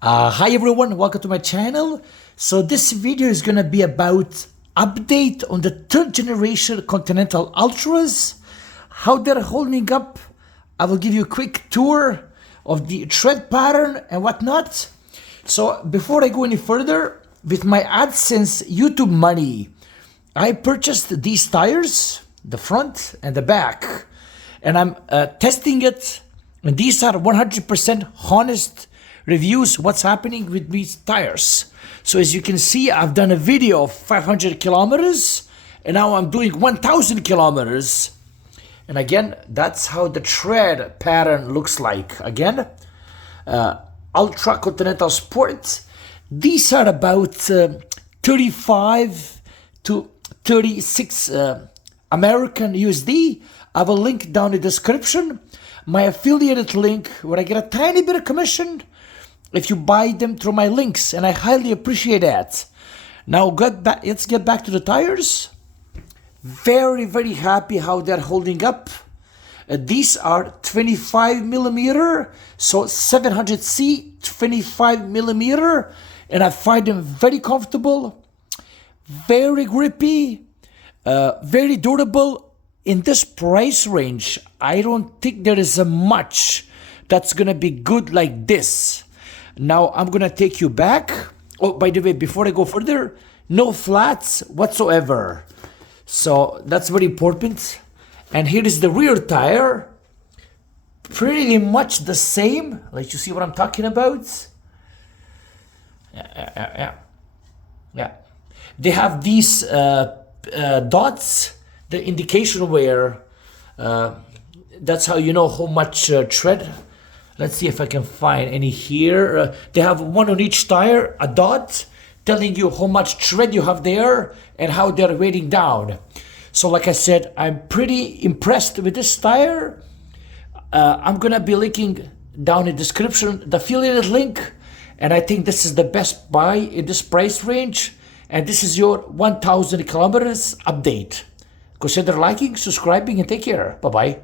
Hi everyone, welcome to my channel. So this video is gonna be about update on the third generation Continental Ultras, how they're holding up. I will give you a quick tour of the tread pattern and whatnot. So before I go any further, with my AdSense YouTube money, I purchased these tires, the front and the back, and I'm testing it. And these are 100% honest reviews what's happening with these tires. So as you can see, I've done a video of 500 kilometers and now I'm doing 1000 kilometers. And again, that's how the tread pattern looks like. Again, Ultra Continental Sport. These are about 35 to 36 American USD. I will link down in the description. My affiliated link where I get a tiny bit of commission if you buy them through my links, and I highly appreciate that. Now let's get back to the tires. Very happy how they're holding up. These are 25 millimeter, so 700C 25 millimeter, and I find them very comfortable, very grippy, very durable. In this price range, I don't think there is a much that's gonna be good like this. Now I'm gonna take you back. Oh, by the way, before I go further, no flats whatsoever. So that's very important. And here is the rear tire. Pretty much the same. Like, you see what I'm talking about? Yeah. They have these dots, the indication where that's how you know how much tread. Let's see if I can find any here. They have one on each tire, a dot, telling you how much tread you have there and how they're weighing down. So like I said, I'm pretty impressed with this tire. I'm gonna be linking down in the description the affiliated link, and I think this is the best buy in this price range. And this is your 1000 kilometers update. Consider liking, subscribing, and take care. Bye-bye.